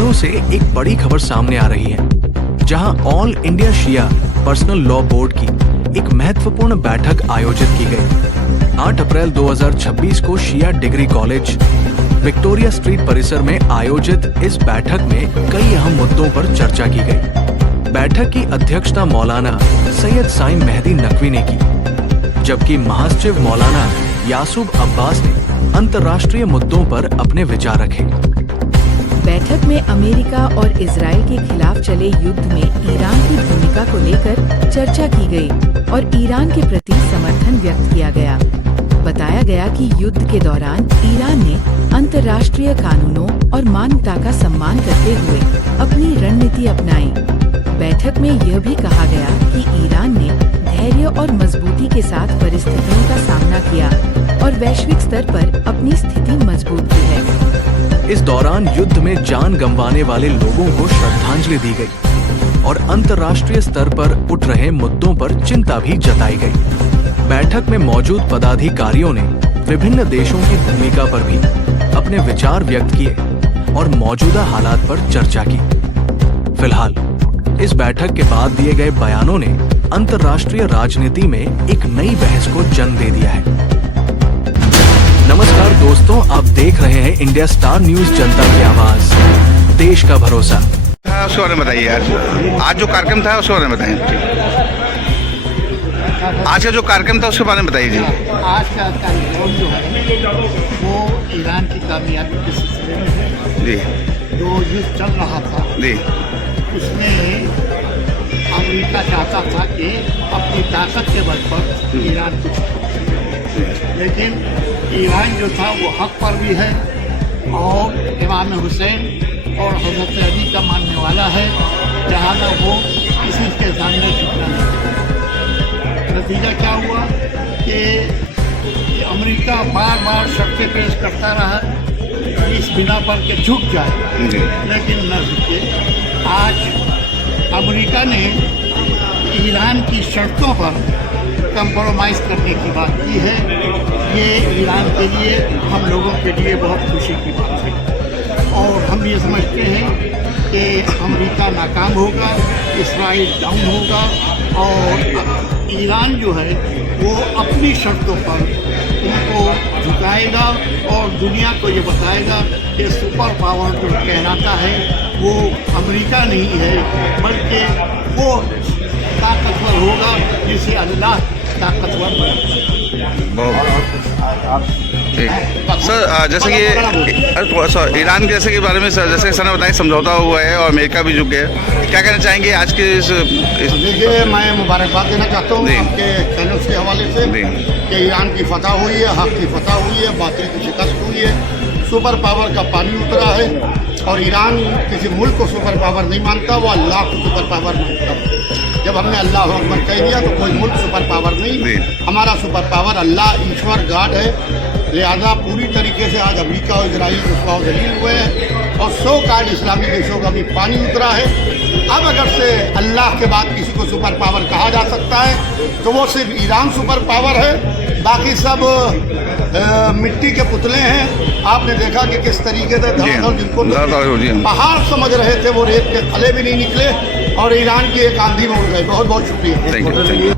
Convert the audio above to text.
दिनों से एक बड़ी खबर सामने आ रही है, जहां ऑल इंडिया शिया पर्सनल लॉ बोर्ड की एक महत्वपूर्ण बैठक आयोजित की गई। 8 अप्रैल 2026 को शिया डिग्री कॉलेज विक्टोरिया स्ट्रीट परिसर में आयोजित इस बैठक में कई अहम मुद्दों पर चर्चा की गई। बैठक की अध्यक्षता मौलाना सैयद साइम मेहदी नकवी ने की, जबकि महासचिव मौलाना यासूब अब्बास ने अंतर्राष्ट्रीय मुद्दों पर अपने विचार रखे। बैठक में अमेरिका और इजराइल के खिलाफ चले युद्ध में ईरान की भूमिका को लेकर चर्चा की गई और ईरान के प्रति समर्थन व्यक्त किया गया। बताया गया कि युद्ध के दौरान ईरान ने अंतर्राष्ट्रीय कानूनों और मानवता का सम्मान करते हुए अपनी रणनीति अपनाई। बैठक में यह भी कहा गया कि ईरान ने धैर्य और मजबूती के साथ परिस्थितियों का सामना किया और वैश्विक स्तर पर अपनी स्थिति मजबूत की है। इस दौरान युद्ध में जान गंवाने वाले लोगों को श्रद्धांजलि दी गई और अंतर्राष्ट्रीय स्तर पर उठ रहे मुद्दों पर चिंता भी जताई गई। बैठक में मौजूद पदाधिकारियों ने विभिन्न देशों की भूमिका पर भी अपने विचार व्यक्त किए और मौजूदा हालात पर चर्चा की। फिलहाल इस बैठक के बाद दिए गए बयानों ने अंतर्राष्ट्रीय राजनीति में एक नई बहस को जन्म दे दिया है। नमस्कार दोस्तों, आप देख रहे हैं इंडिया स्टार न्यूज, जनता की आवाज, देश का भरोसा। उसके बारे में बताइए यार, आज जो कार्यक्रम था उसके बारे में बताइए। आज का जो कार्यक्रम था उसके बारे में बताइए जी। आज का कार्यक्रम जो है वो ईरान की कामयाबी के सिलसिले में है। जी। जो युद्ध चल रहा था जी। उसमें अमेरिका चाहता था कि अपनी ताकत के बल पर ईरान को छुड़ाए, लेकिन ईरान जो था वो हक पर भी है और इमाम हुसैन और हज़रत अली का मानने वाला है, लिहाजा वो किसी के सामने झुकना नहीं। नतीजा क्या हुआ कि अमेरिका बार बार शर्तें पेश करता रहा इस बिना पर के झुक जाए, लेकिन न झुके। आज अमेरिका ने ईरान की शर्तों पर कंप्रोमाइज़ करने की बात की है। ये ईरान के लिए, हम लोगों के लिए बहुत खुशी की बात है और हम ये समझते हैं कि अमेरिका नाकाम होगा, इसराइल डाउन होगा और ईरान जो है वो अपनी शर्तों पर उनको झुकाएगा और दुनिया को ये बताएगा कि सुपर पावर जो कहलाता है वो अमेरिका नहीं है, बल्कि वो ताकतवर होगा जिसे अल्लाह ताकतवर सर, जैसे कि ईरान के जैसे के बारे में जैसे सर ने बताया समझौता हुआ है और अमेरिका भी झुक गया, क्या कहना चाहेंगे आज के देखिए, मैं मुबारकबाद देना चाहता हूँ आपके चैनल्स के हवाले से कि ईरान की फतह हुई है, हक की फतह हुई है, बातिल की शिकस्त हुई है, सुपर पावर का पानी उतरा है और ईरान किसी मुल्क को सुपर पावर नहीं मानता, वो अल्लाह को सुपर पावर मानता है। जब हमने अल्लाह अकबर कह दिया तो कोई मुल्क सुपर पावर नहीं, हमारा सुपर पावर अल्लाह ईश्वर गॉड है। लिहाजा पूरी तरीके से आज अमेरिका और इजराइल रुसवा जलील हुए हैं और 100 कार्ड इस्लामी देशों का भी पानी उतरा है। अब अगर से अल्लाह के बाद किसी को सुपर पावर कहा जा सकता है तो वो सिर्फ ईरान सुपर पावर है, बाकी सब मिट्टी के पुतले हैं। आपने देखा कि किस तरीके से जिनको पहाड़ समझ रहे थे वो रेत के थले भी नहीं निकले और ईरान की एक आंधी में उड़ गए। बहुत बहुत शुक्रिया।